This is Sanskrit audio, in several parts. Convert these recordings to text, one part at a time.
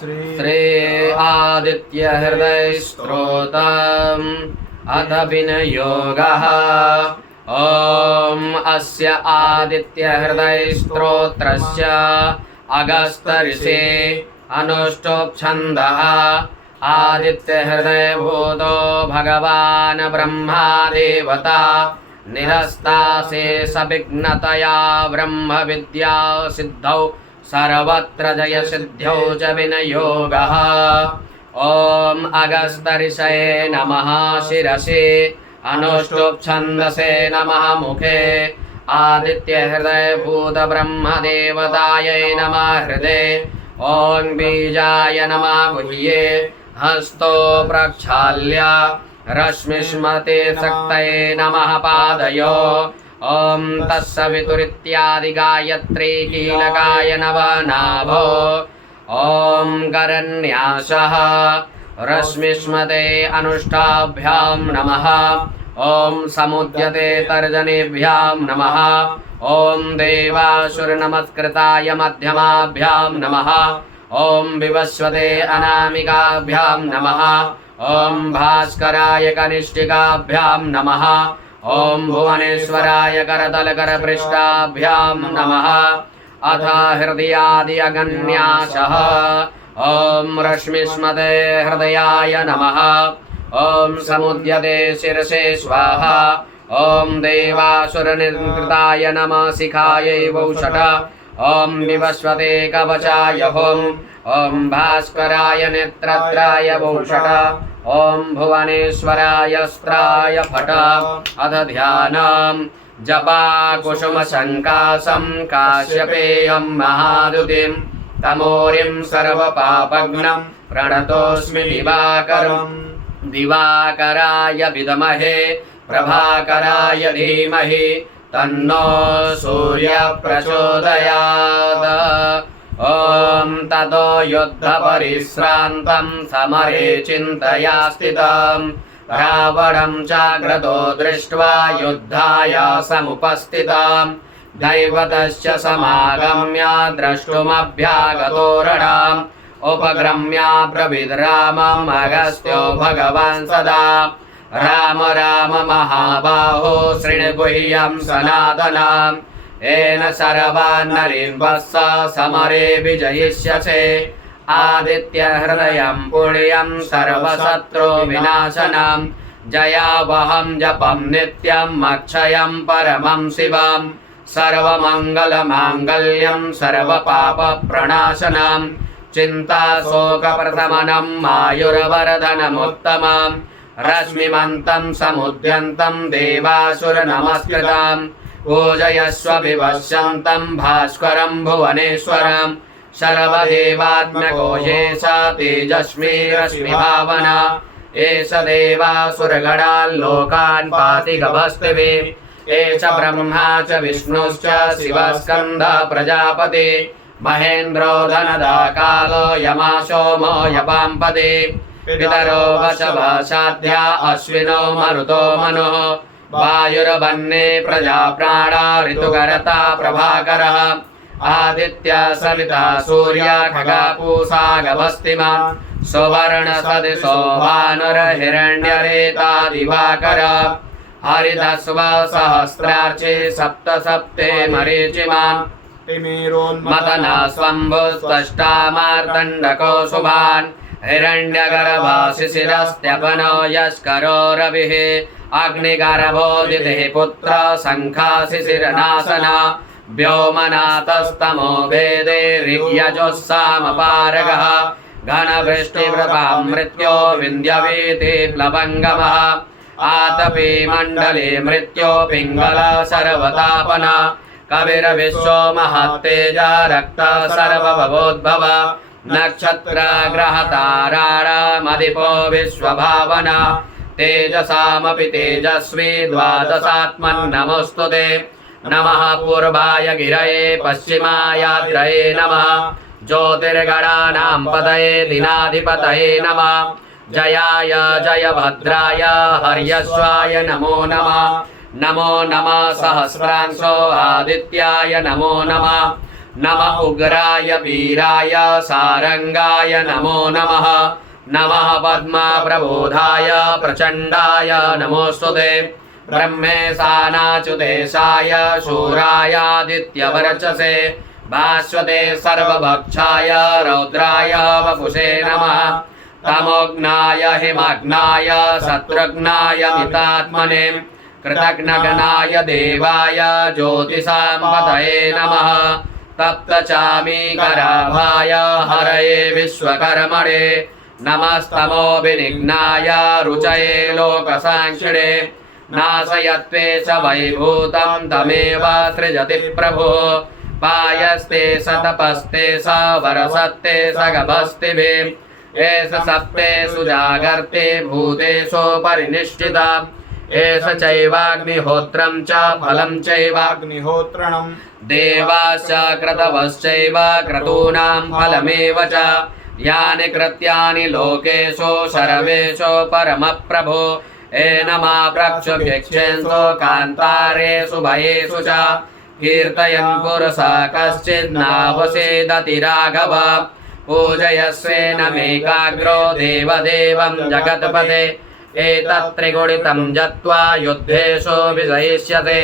श्री आदित्य हृदय स्तोत्रम् अथ विनियोगः। ओम अस्य आदित्य हृदय स्तोत्रस्य अगस्त ऋषि अनुष्टुप् छन्दः। आदित्य हृदय भूतो भगवान् ब्रह्मा देवता निरस्तासे सविघ्नतया ब्रह्म विद्या सिद्धौ सर्वत्र जय सिद्ध्यौ च विनियोगः। ओम अगस्त ऋषये नमः शिरसि अनुष्टुप् छन्दसे नमः मुखे। आदित्य हृदय भूत ब्रह्म देवतायै नमः हृदे। ओम बीजाय नमः गुह्ये हस्तो प्रक्षाल्य रश्मिष्मते शक्तये नमः पादयो। ओम तत्सवितुरित्यादि गायत्री कीलकाय नमः नाभो। ओम करन्यासः रश्मिष्मते अनुष्ठाभ्यां नमः। ओम समुद्यते तर्जनीभ्यां नमः। ओम देवासुर नमस्कृताय मध्यमाभ्यां नमः। ओम विवस्वते अनामिकाभ्यां नमः। ओम भास्कराय कनिष्ठिकाभ्यां नमः। ओम भुवनेश्वराय करतलकरपृष्ठाभ्यां नमः। अथ हृदयादि अगन्यासः। ओम रश्मिष्मते हृदयाय नमः। ओम समुद्यते शिरसे स्वाहा। ओम देवासुरनिर्कृताय नमः शिखायै वौषट। ओम विवस्वते कवचाय होम। ओम भास्कराय नेत्रत्राय वौषट। ओम भुवनेश्वराय अस्त्राय फट। अथ ध्यानम् जपा कुसुम संकाशं काश्यपेयं महादुतिं तमोरिं सर्वपापघ्नं प्रणतोऽस्मि दिवाकरम्। दिवाकराय विद्महे प्रभाकराय धीमहि तन्नो सूर्यः प्रचोदयात्। ओम ततो युद्धपरिश्रान्तं समरे चिन्तया स्थितं रावणं चाग्रतो दृष्ट्वा युद्धाय समुपस्थितं। दैवतश्च समागम्य द्रष्टुमभ्यागतो रणम् उपक्रम्य ब्रवीद् रामम् अगस्त्यो भगवान् सदा। राम राम महाबाहो शृणु गुह्यं सनातनम्। येन सर्वान् नरीन् वत्स समरे विजयिष्यसे। आदित्य हृदयं पुण्यं सर्वशत्रु विनाशनम्। जयावहं जपं नित्यम् अक्षयं परमं शिवम्। सर्वमङ्गलमाङ्गल्यं सर्वपापप्रणाशनम्। चिन्ताशोकप्रशमनम् आयुर्वर्धनमुत्तमम्। रश्मिमन्तं समुद्यन्तं देवासुरनमस्कृतम्। पूजयस्व विवस्यन्तं भास्करं भुवनेश्वरम्। सर्वदेवात्मको येष तेजस्वी रश्मिभावना। एष देवासुरगणान् लोकान् पाति गभस्तिभिः। एष ब्रह्मा च विष्णुश्च शिवस्कन्दः प्रजापति। महेन्द्रो धनदा कालो यमा सोमो यपाम्पदे। पितरो वशवासाध्या अश्विनो मरुतो मनुः। वायुर्वन्ये प्रजा प्राणा ऋतुकर्ता प्रभाकरः। आदित्य सविता सूर्य खगा पूषा गभस्तिमान्। सुवर्ण भानुर्हिरण्यरेता दिवाकर। हरिदस्व सहस्रार्चे सप्त सप्ते मरीचिमान्। मतना स्वम्भुस्त्वष्टा मार्तण्डको शुभान्। हिरण्यगर्भाशिशिरस्त्यपनो यस्करो रविः। अग्निगर्भोदितिः पुत्र शङ्खाशिशिरनाशन। व्योमनाथस्तमो वेदे ऋग्यजुस्सामपारगः। घनवृष्टिवृतां मृत्यो विन्ध्यवीति प्लवङ्गमः। आतपी मण्डले मृत्यो पिङ्गल सर्वतापन। कविर्विश्वो महत्तेजा रक्त सर्वभवोद्भव। नक्षत्र ग्रह ताराणामधिपो विश्वभावना। तेजसामपि तेजस्वी द्वादशात्मन्नमोऽस्तुते। नमः पूर्वाय गिरये पश्चिमायाद्रये नमः। ज्योतिर्गणानां पतये दिनाधिपतये नमः। जयाय जयभद्राय हर्यश्वाय नमो नमः। नमो नमः सहस्रांशो आदित्याय नमो नमः। नमः उग्राय वीराय सारंगाय नमो नमः नमः पद्मप्रबोधाय प्रचण्डाय नमोस्तुते ब्रह्मेशानाच्युतेशाय शूरायादित्यवर्चसे भास्वते सर्वभक्षाय रौद्राय वपुषे नमः तमोघ्नाय हिमग्नाय शत्रुघ्नाय मितात्मने कृतघ्नगणाय देवाय ज्योतिषां पतये नमः तप्तचामीकराभाय हरये विश्वकर्मणे नमस्तमोभिनिघ्नाय रुचये लोकसाक्षिणे नाशयत्वे च वैभूतं तमेव सृजति प्रभुः पायस्ते स तपस्ते स वरसत्ते स गभस्तिभिः एष सप्तेषु जागर्ते भूतेषु परिनिष्ठिता एष चैवाग्निहोत्रं च फलं चैवाग्निहोत्रणम् देवाश्च क्रतवश्चैव क्रतूनां फलमेव च यानि कृत्यानि लोकेषु सर्वेषु परमप्रभो एनमा प्रक्षुभिक्षेन्सु कान्तारेषु भयेषु च कीर्तयन् पुरुषः कश्चिन्नावसेदति राघव पूजयस्वेनमेकाग्रो देवदेवं जगत्पते एतत्त्रिगुणितं जत्वा युद्धेषु विजयिष्यते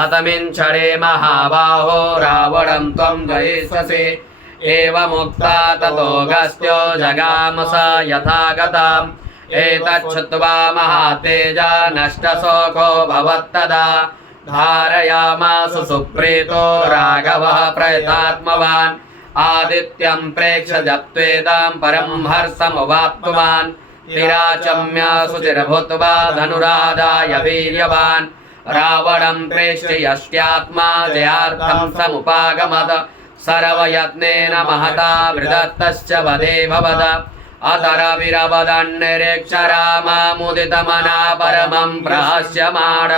अतमिञ्छणे महाबाहो रावणं त्वं जयिष्यसि एवमुक्ता ततोऽगस्त्यो जगाम स यथा गतम् एतच्छ्रुत्वा महातेजा नष्टशोको भवत्तदा धारयामासु सुप्रीतो राघवः प्रयतात्मवान् आदित्यं प्रेक्ष्य जप्त्वेदां परं हर्षमुवाप्नुवान् तिराचम्य शुचिर्भूत्वा धनुरादाय वीर्यवान् रावणं प्रेक्ष्य यष्ट्यात्मा जयार्थं समुपागमत् सर्वयत्नेन महता वृदत्तश्च वधे भवद अतरविरवदन्निरीक्ष रामामुदितमना परमं प्रहस्यमाण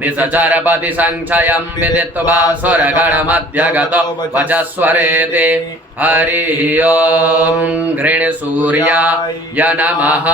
निसचरपति संक्षयं विदित्वा सुरगणमध्यगतो वचस्वरेति हरिः ओं घृणसूर्याय नमः।